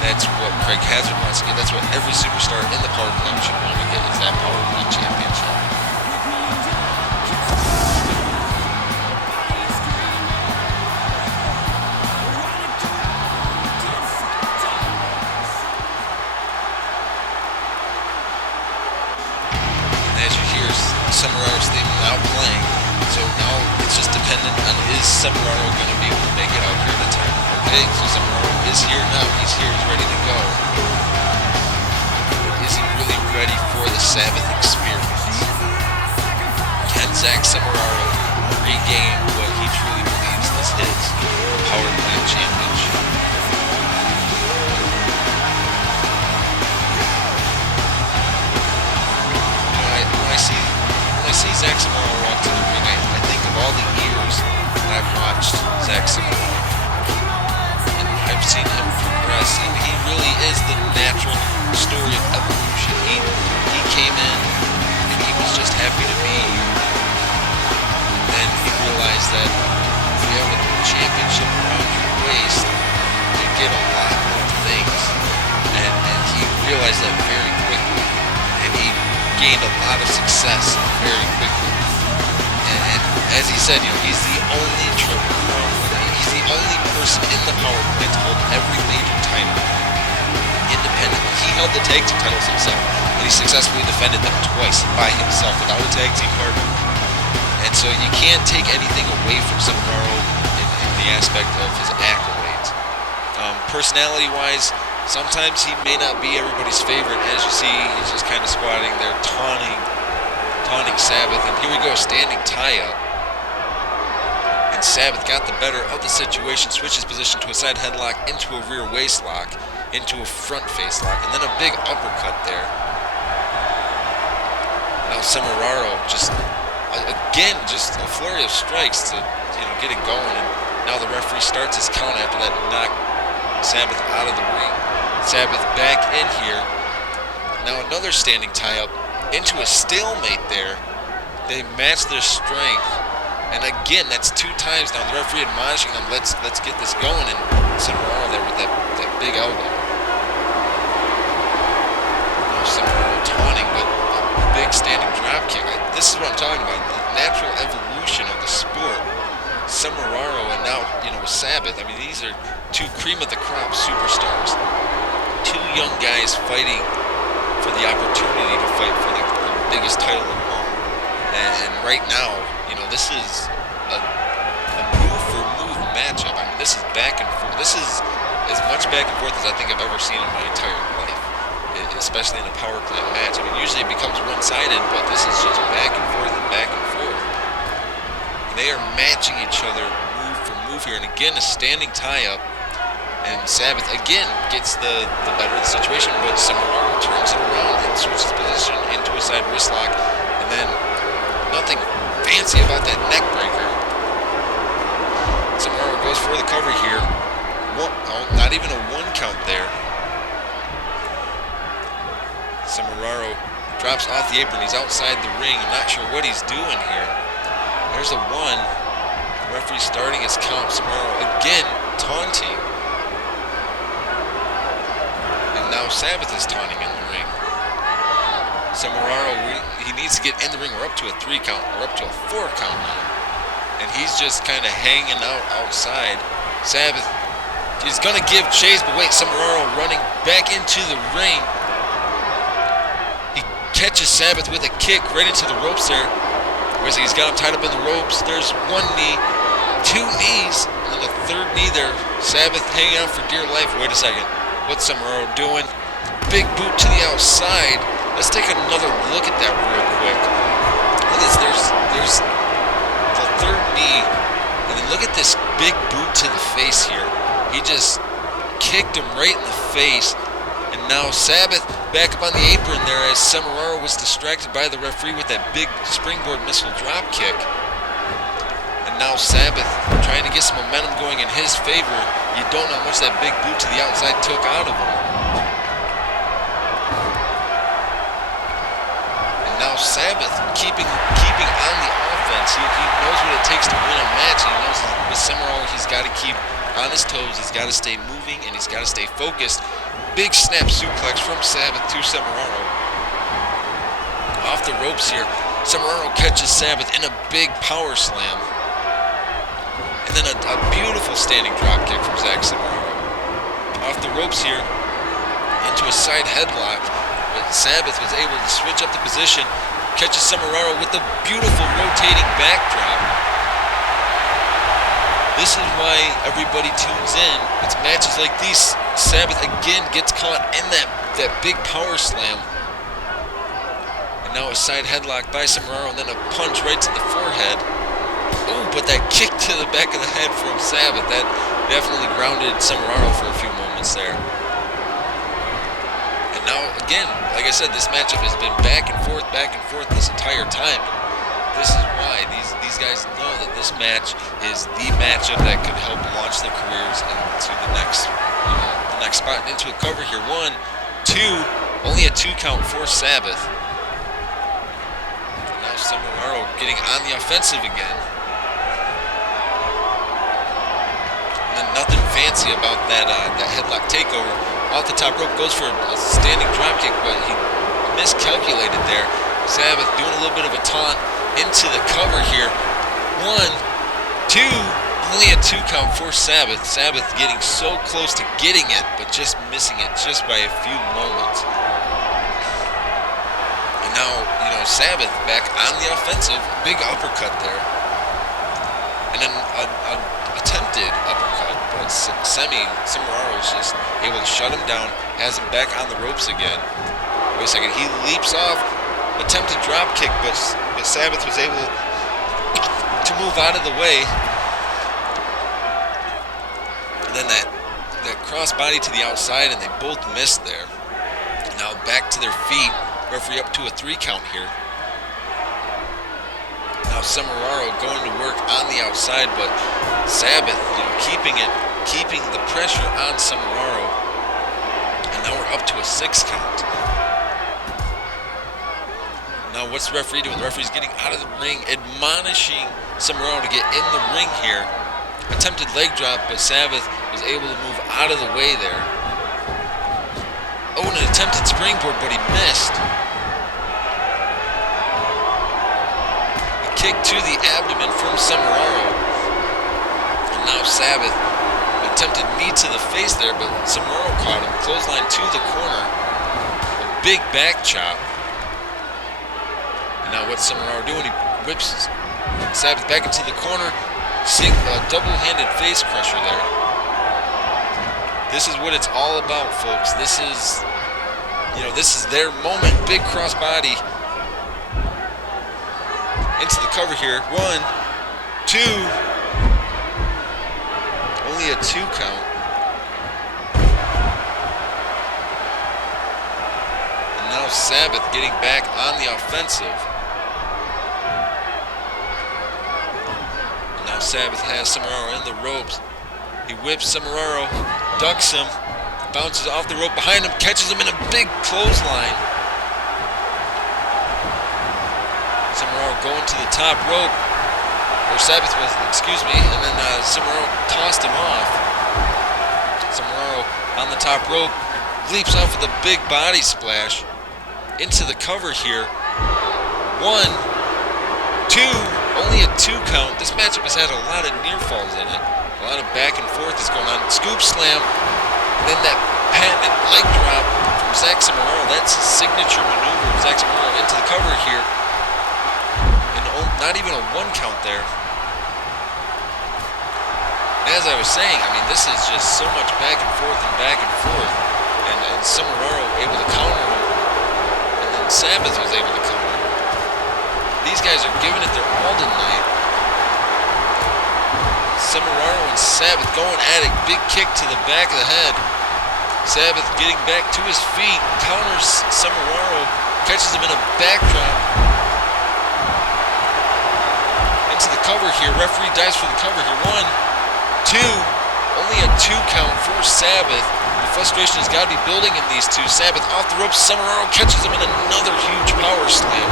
That's what Craig Hazard wants to get. That's what every superstar in the Power Plant should want to get, is that Power Plant Championship. And as you hear Semeraro's theme now playing, so now it's just dependent on, is Semeraro going to be able to make it out here in time? Okay, so Semeraro is here now. He's here. He's ready to go. Is he really ready for the Sabbath experience? Can Zach Semeraro regain what he truly believes is his Power Plant Championship? When I see Zach Semeraro walk to the ring, I think of all the years that I've watched Zach Semeraro. I've seen him progress, and he really is the natural story of evolution. He came in and he was just happy to be here. Then he realized that if you have a championship around your waist, you get a lot more things. And he realized that very quickly. And he gained a lot of success very quickly. And as he said, he's the only triple crown winner. He's the only person in the power plant to hold every major title independently. He held the tag team titles himself, and he successfully defended them twice by himself without a tag team partner. And so you can't take anything away from Samararo in the aspect of his accolades. Personality-wise, sometimes he may not be everybody's favorite. As you see, he's just kind of squatting there, taunting Sabbath. And here we go, standing tie-up. And Sabbath got the better of the situation, switches position to a side headlock, into a rear waist lock, into a front face lock, and then a big uppercut there. Now Samararo just a flurry of strikes to get it going. And now the referee starts his count after that knock Sabbath out of the ring. Sabbath back in here. Now another standing tie-up into a stalemate there. They match their strength. And again, that's 2 times now. The referee admonishing them, let's get this going. And Samararo there with that big elbow. Now Samararo taunting, but a big standing drop kick. This is what I'm talking about. The natural evolution of the sport. Samararo and now, Sabbath. I mean, these are 2 cream of the crop superstars. 2 young guys fighting for the opportunity to fight for the biggest title of all. And right now, this is a move-for-move matchup. I mean, this is back and forth. This is as much back and forth as I think I've ever seen in my entire life, especially in a power plant match. I mean, usually it becomes one-sided, but this is just back and forth and back and forth. And they are matching each other move for move here. And again, a standing tie-up. And Sabbath again gets the better of the situation, but Samararo turns it around and switches position into a side wrist lock. And then nothing fancy about that neck breaker. Samararo goes for the cover here. Not even a 1 count there. Samararo drops off the apron. He's outside the ring. I'm not sure what he's doing here. There's a 1. The referee starting his count. Samararo again taunting. And now Sabbath is taunting in the ring. Samararo, he needs to get in the ring. We're up to a 3 count. We're up to a 4 count now. And he's just kind of hanging out outside. Sabbath is going to give chase, but wait, Samararo running back into the ring. He catches Sabbath with a kick right into the ropes there. He's got him tied up in the ropes. There's 1 knee, 2 knees, and then a 3rd knee there. Sabbath hanging out for dear life. Wait a second. What's Samararo doing? Big boot to the outside. Let's take another look at that real quick. Look at this. There's the 3rd knee. And then look at this big boot to the face here. He just kicked him right in the face. And now Sabbath back up on the apron there as Samararo was distracted by the referee with that big springboard missile drop kick. And now Sabbath trying to get some momentum going in his favor. You don't know how much that big boot to the outside took out of him. And now Sabbath keeping on the offense. He knows what it takes to win a match. And he knows with Samararo he's got to keep on his toes. He's got to stay moving and he's got to stay focused. Big snap suplex from Sabbath to Samararo. Off the ropes here. Samararo catches Sabbath in a big power slam. And then a beautiful standing drop kick from Samararo. Off the ropes here into a side headlock. But Sabbath was able to switch up the position. Catches Samararo with a beautiful rotating backdrop. This is why everybody tunes in. It's matches like these. Sabbath again gets caught in that big power slam. And now a side headlock by Samararo and then a punch right to the forehead. Oh, but that kick to the back of the head from Sabbath, that definitely grounded Samararo for a few moments there. And now again, like I said, this matchup has been back and forth this entire time. This is why these guys know that this match is the matchup that could help launch their careers into the next spotting into a cover here. 1, 2, only a 2 count for Sabbath. Now Samurai getting on the offensive again. And then nothing fancy about that headlock takeover. Off the top rope, goes for a standing drop kick, but he miscalculated there. Sabbath doing a little bit of a taunt into the cover here. 1, 2, only a 2 count for Sabbath. Sabbath getting so close to getting it, but just missing it just by a few moments. And now, Sabbath back on the offensive. Big uppercut there. And then an attempted uppercut, but Samurai is just able to shut him down, has him back on the ropes again. Wait a second, he leaps off, attempted drop kick, but Sabbath was able to move out of the way. And then that cross body to the outside, and they both missed there. Now back to their feet. Referee up to a 3 count here. Now Samurai going to work on the outside, but Sabbath, keeping the pressure on Samurai. And now we're up to a 6 count. Now what's the referee doing? The referee's getting out of the ring, admonishing Samurai to get in the ring here. Attempted leg drop, but Sabbath was able to move out of the way there. Oh, and an attempted springboard, but he missed. A kick to the abdomen from Samurai. And now Sabbath attempted knee to the face there, but Samurai caught him. Clothesline to the corner. A big back chop. And now what's Samurai doing? He whips Sabbath back into the corner. Double-handed face crusher there. This is what it's all about, folks. This is their moment. Big crossbody into the cover here. 1, 2. Only a 2 count. And now Sabbath getting back on the offensive. And now Sabbath has Samurai in the ropes. He whips Samurai, ducks him, bounces off the rope behind him, catches him in a big clothesline. Samurai going to the top rope, or Sabbath was, and then Samurai tossed him off. Samurai on the top rope, leaps off with a big body splash into the cover here. 1, 2, only a 2 count. This matchup has had a lot of near falls in it. A lot of back and forth is going on. Scoop slam, and then that patented leg drop from Zack Samurai. That's his signature maneuver of Zack Samurai into the cover here. And not even a 1 count there. And as I was saying, this is just so much back and forth and back and forth. And Samurai able to counter him. And then Sabbath was able to counter him. These guys are giving it their all tonight. Samurai and Sabbath going at it. Big kick to the back of the head. Sabbath getting back to his feet. Counters Samurai. Catches him in a backdrop. Into the cover here. Referee dives for the cover here. 1, 2. Only a 2 count for Sabbath. The frustration has got to be building in these two. Sabbath off the ropes. Samurai catches him in another huge power slam.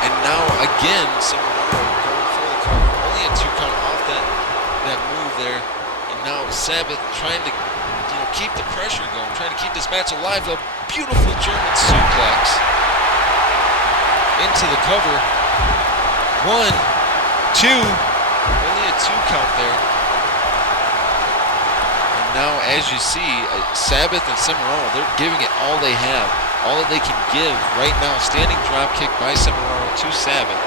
And now again, Samurai going for the cover. Only a 2 count off that move there. And now Sabbath trying to keep the pressure going, trying to keep this match alive. A beautiful German suplex into the cover. 1, 2. Only a 2 count there. And now, as you see, Sabbath and Samurai, they're giving it all they have, all that they can give right now. Standing drop kick by Samurai to Sabbath.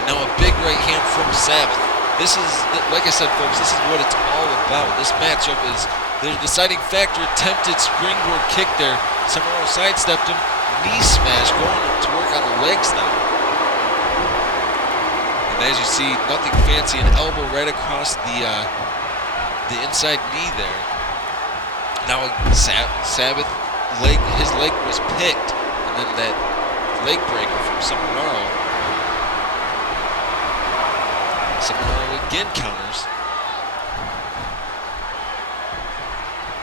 And now a big right hand from Sabbath. This is, like I said, folks, this is what it's all about. This matchup is the deciding factor. Attempted springboard kick there. Samurai sidestepped him. Knee smash, going to work on the legs now. And as you see, nothing fancy, an elbow right across the inside knee there. Now Sabbath his leg was picked, and then that leg breaker from Samurai. Samurai again counters.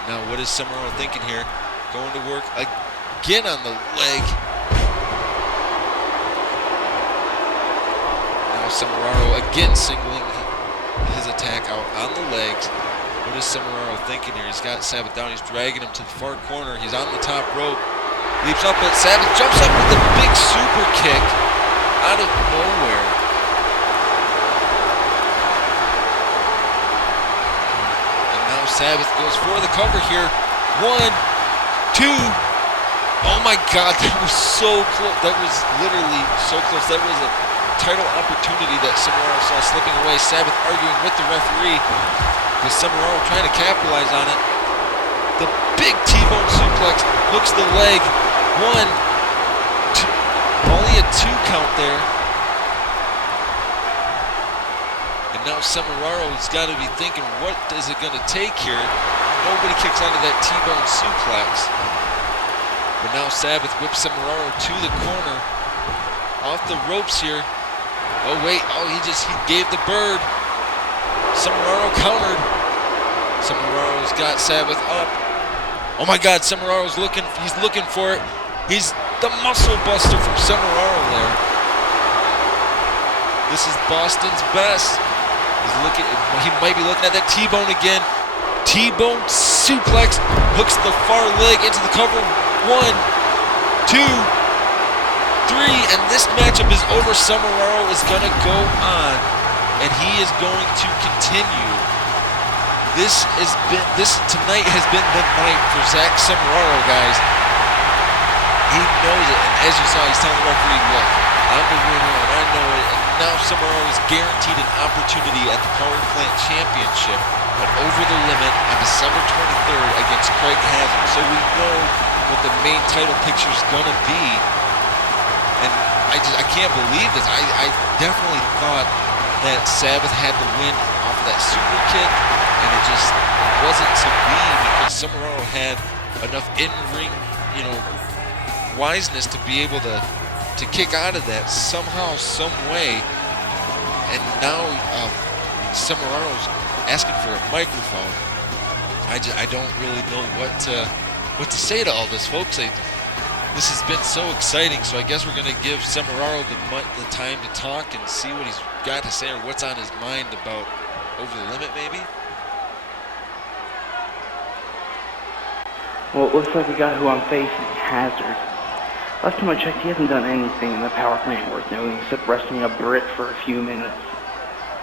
Now, what is Semeraro thinking here? Going to work again on the leg. Now Semeraro again singling his attack out on the legs. What is Semeraro thinking here? He's got Sabbath down. He's dragging him to the far corner. He's on the top rope. Leaps up, but Sabbath jumps up with a big super kick out of nowhere. And now Sabbath goes for the cover here. 1, 2. Oh my God, that was so close. That was literally so close. That was a title opportunity that Semeraro saw slipping away. Sabbath arguing with the referee. With Semeraro trying to capitalize on it. The big T-bone suplex hooks the leg. 1, 2, only a 2 count there. And now Semeraro's got to be thinking, what is it going to take here? Nobody kicks out of that T-bone suplex. But now Sabbath whips Semeraro to the corner. Off the ropes here. Oh wait, he gave the bird. Semeraro countered. Semeraro's got Sabbath up. Oh my God, Semeraro's he's looking for it. He's the muscle buster from Semeraro there. This is Boston's best. He might be looking at that T-bone again. T-bone suplex, hooks the far leg into the cover. 1, 2, 3, and this matchup is over. Semeraro is gonna go on, and he is going to continue. This tonight has been the night for Zach Semeraro, guys. He knows it, and as you saw, he's telling the referee, look, I'm the winner, and I know it, and now Semeraro is guaranteed an opportunity at the Power Plant Championship, but over the limit on December 23rd against Craig Hazard. So we know what the main title picture is going to be, and I can't believe this. I definitely thought that Sabbath had the win off of that super kick, and it wasn't to be, because Semeraro had enough in-ring, wiseness to be able to kick out of that somehow, some way. And now Semeraro's asking for a microphone. I don't really know what to say to all this, folks. This has been so exciting, so I guess we're going to give Semeraro the time to talk and see what he's got to say, or what's on his mind about Over the Limit, maybe? Well, it looks like the guy who I'm facing, Hazard. Last time I checked, he hasn't done anything in the Power Plant worth noting except wrestling a Brit for a few minutes.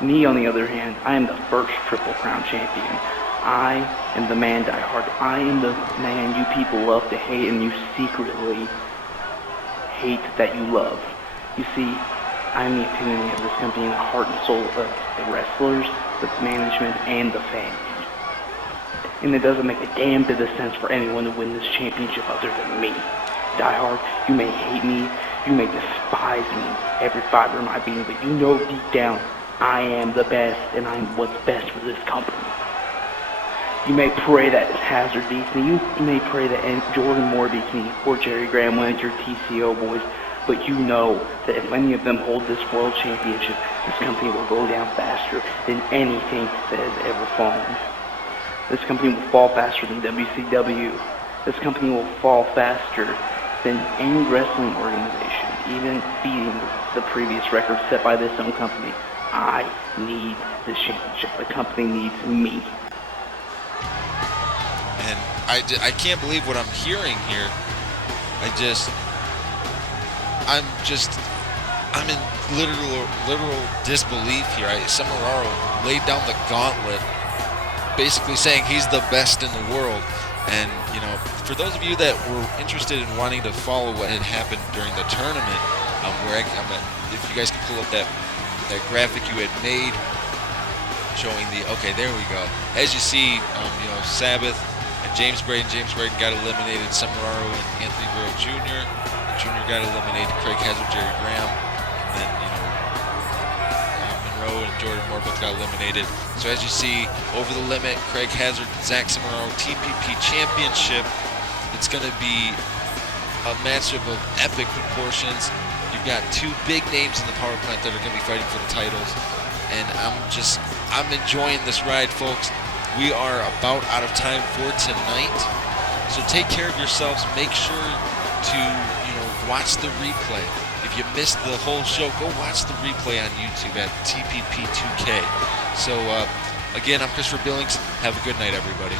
Me, on the other hand, I am the first Triple Crown champion. I am the man Die Hard. I am the man you people love to hate, and you secretly hate that you love. You see, I am the epitome of this company and the heart and soul of the wrestlers, the management, and the fans. And it doesn't make a damn bit of sense for anyone to win this championship other than me. Die Hard, you may hate me, you may despise me, every fiber of my being, but you know deep down, I am the best, and I'm what's best for this company. You may pray that Hazard beats me, you may pray that Jordan Moore beats me, or Jerry Graham wins, your TCO boys, but you know that if any of them hold this world championship, this company will go down faster than anything that has ever fallen. This company will fall faster than WCW. This company will fall faster than any wrestling organization, even beating the previous record set by this own company. I need this championship. The company needs me. And I can't believe what I'm hearing here. I'm in literal disbelief here. Semeraro laid down the gauntlet, basically saying he's the best in the world. And, for those of you that were interested in wanting to follow what had happened during the tournament, if you guys can pull up that graphic you had made showing okay, there we go. As you see, Sabbath and James Braden got eliminated. Semeraro and Anthony Guerrero Jr. The Jr. got eliminated. Craig Hazard, Jerry Graham, and then, Monroe and Jordan Moore both got eliminated. So as you see, Over the Limit, Craig Hazard, Zach Semeraro, TPP Championship. It's going to be a matchup of epic proportions. You've got two big names in the Power Plant that are going to be fighting for the titles. And I'm enjoying this ride, folks. we are about out of time for tonight. So take care of yourselves. Make sure to, watch the replay. If you missed the whole show, go watch the replay on YouTube at TPP2K. So, again, I'm Christopher Billings. Have a good night, everybody.